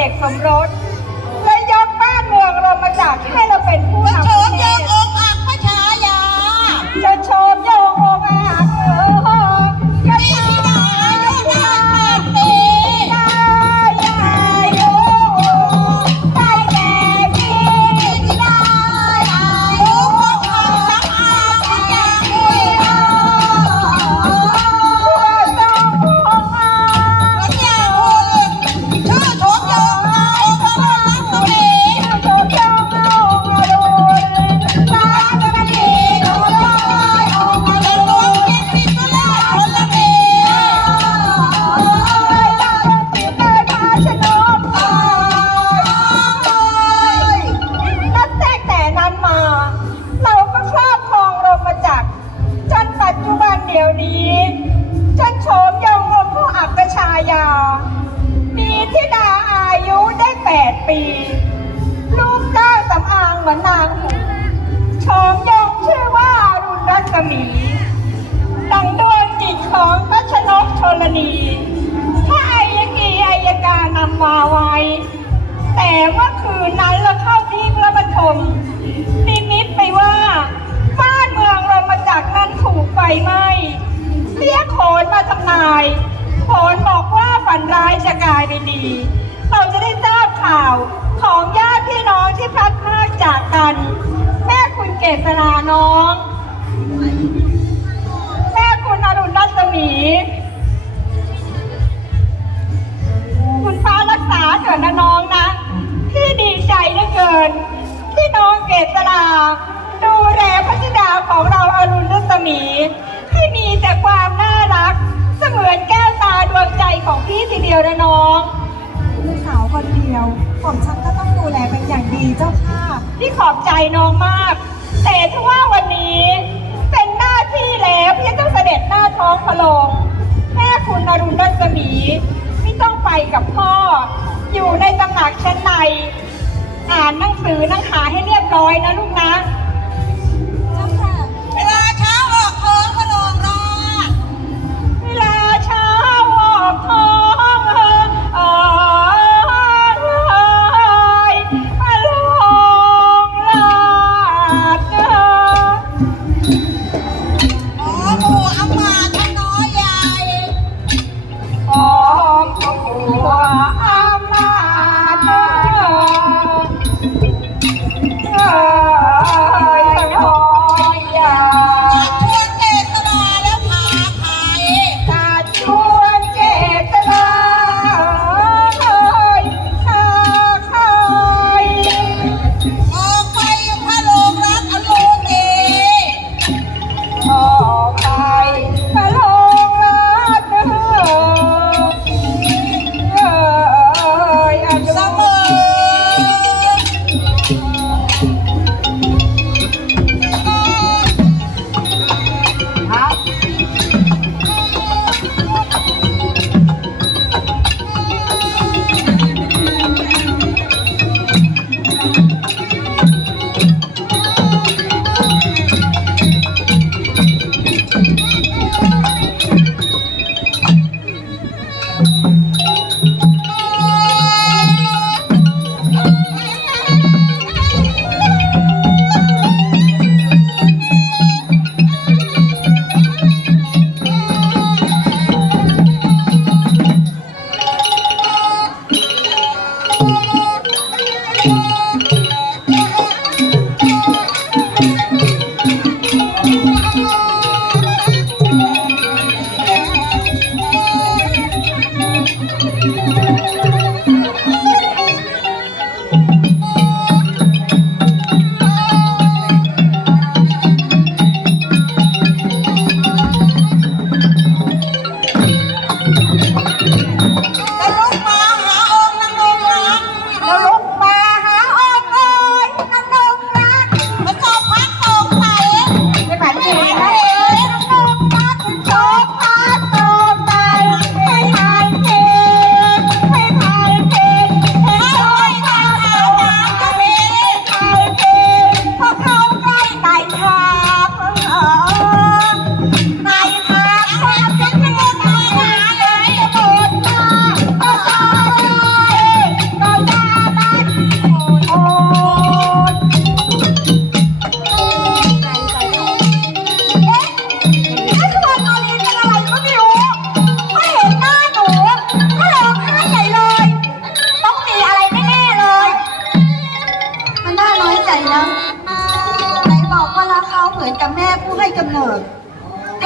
อภิเอกสมรสและยกบ้านเมืองเรามาจากให้เราเป็นผู้น เรียกโขนมาทำนายโขนบอกว่าฝันร้ายจะกลายเป็นดี เราจะได้ทราบข่าวของญาติพี่น้องที่พลัดพรากจากกัน แม่คุณเกษราน้อง แม่คุณอรุณรัศมี คุณฟ้ารักษาเถิดนะน้องนะพี่ดีใจเหลือเกิน ที่น้องเกษราดูแลพระธิดาของ ใจของพี่ทีเดียวนะน้อง ลูกสาวคนเดียวผมฉันก็ต้องดูแลเป็นอย่างดีเจ้าค่ะ พี่ขอบใจน้องมาก แต่ถ้าว่าวันนี้เป็นหน้าที่แล้วพี่ต้องเสด็จหน้าท้องพระโรงแม่คุณอรุณรัศมี ไม่ต้องไปกับพ่อ อยู่ในตำหนักชั้นใน อ่านหนังสือหนังหาให้เรียบร้อยนะลูกนะ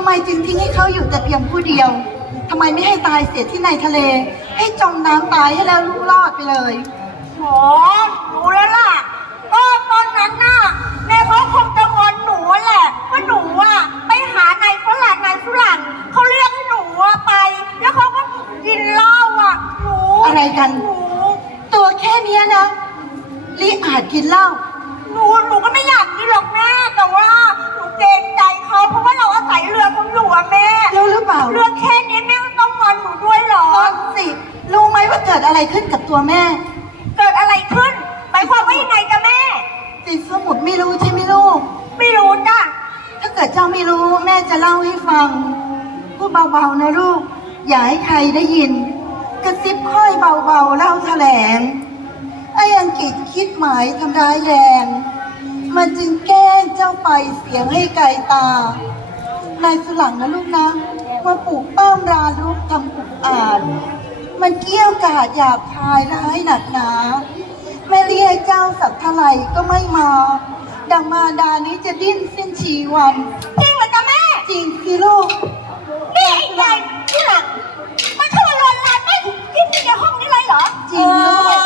ำไมจึงทิ้งให้เขาอยู่แต่เพียงผู้เดียว ทำไมไม่ให้ตายเสียที่ในทะเล ให้จมน้ำตายให้แล้วรอดไปเลยหมอ ข้าหมดไม่รู้ใช่ไหมลูก ไม่รู้จ้ะถ้าเกิดเจ้าไม่รู้แม่จะเล่าให้ฟังพูดเบาๆนะลูก อย่าให้ใครได้ยิน กระซิบค่อยเบาๆเล่าแถลง ไอ้อังกฤษคิดหมายทำร้ายแรง มันจึงแกล้งเจ้าไปเสียงให้ไกลตา นายสุลังนะลูกนะ มาปลูกป้ามราลูกทำปุกอาจมันเกี้ยวกาดหยาบคายร้ายหนักหนาแม่เรีย สักเท่าไหรก็ไม่มา ดังมาดานี้จะดิ้นสิ้นชีวัน จริงเหรอจ๊ะแม่ จริงสิลูกนี่ไอ้ไก่ที่หลังมันเข้ามาลวนลามแม่ที่ในห้องนี้เลยเหรอ จริงลูก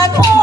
i don't dragon.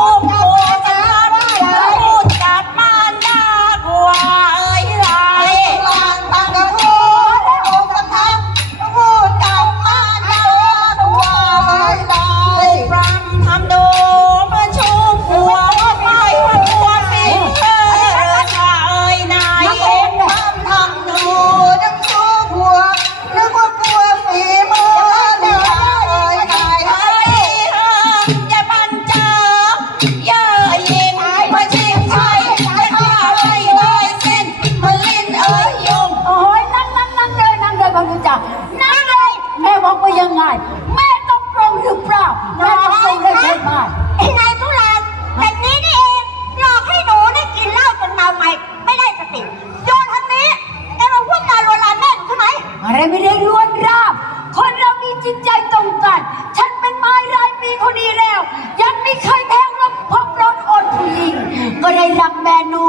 ตรงกันฉันเป็นไม้รายปีคนนี้แล้ว ยังไม่เคยแทงรบพบรถอดผู้หญิงก็ได้รักแมนู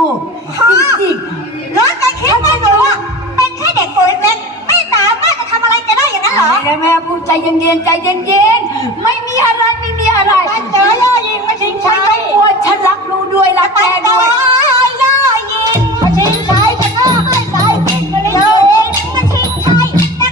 จริงๆร้อนใจคิดว่าหนูอะเป็นแค่เด็กตัวเล็กๆไม่สามารถจะทำอะไรแกได้อย่างนั้นเหรอไม่ได้แม่พูดใจเย็นๆใจเย็นๆไม่มีอะไรไม่มีอะไรมันเจอย่อยิงมาทิ้งไม่ใช้ต้องกลัวฉันรักลูกด้วยรักแกด้วยไป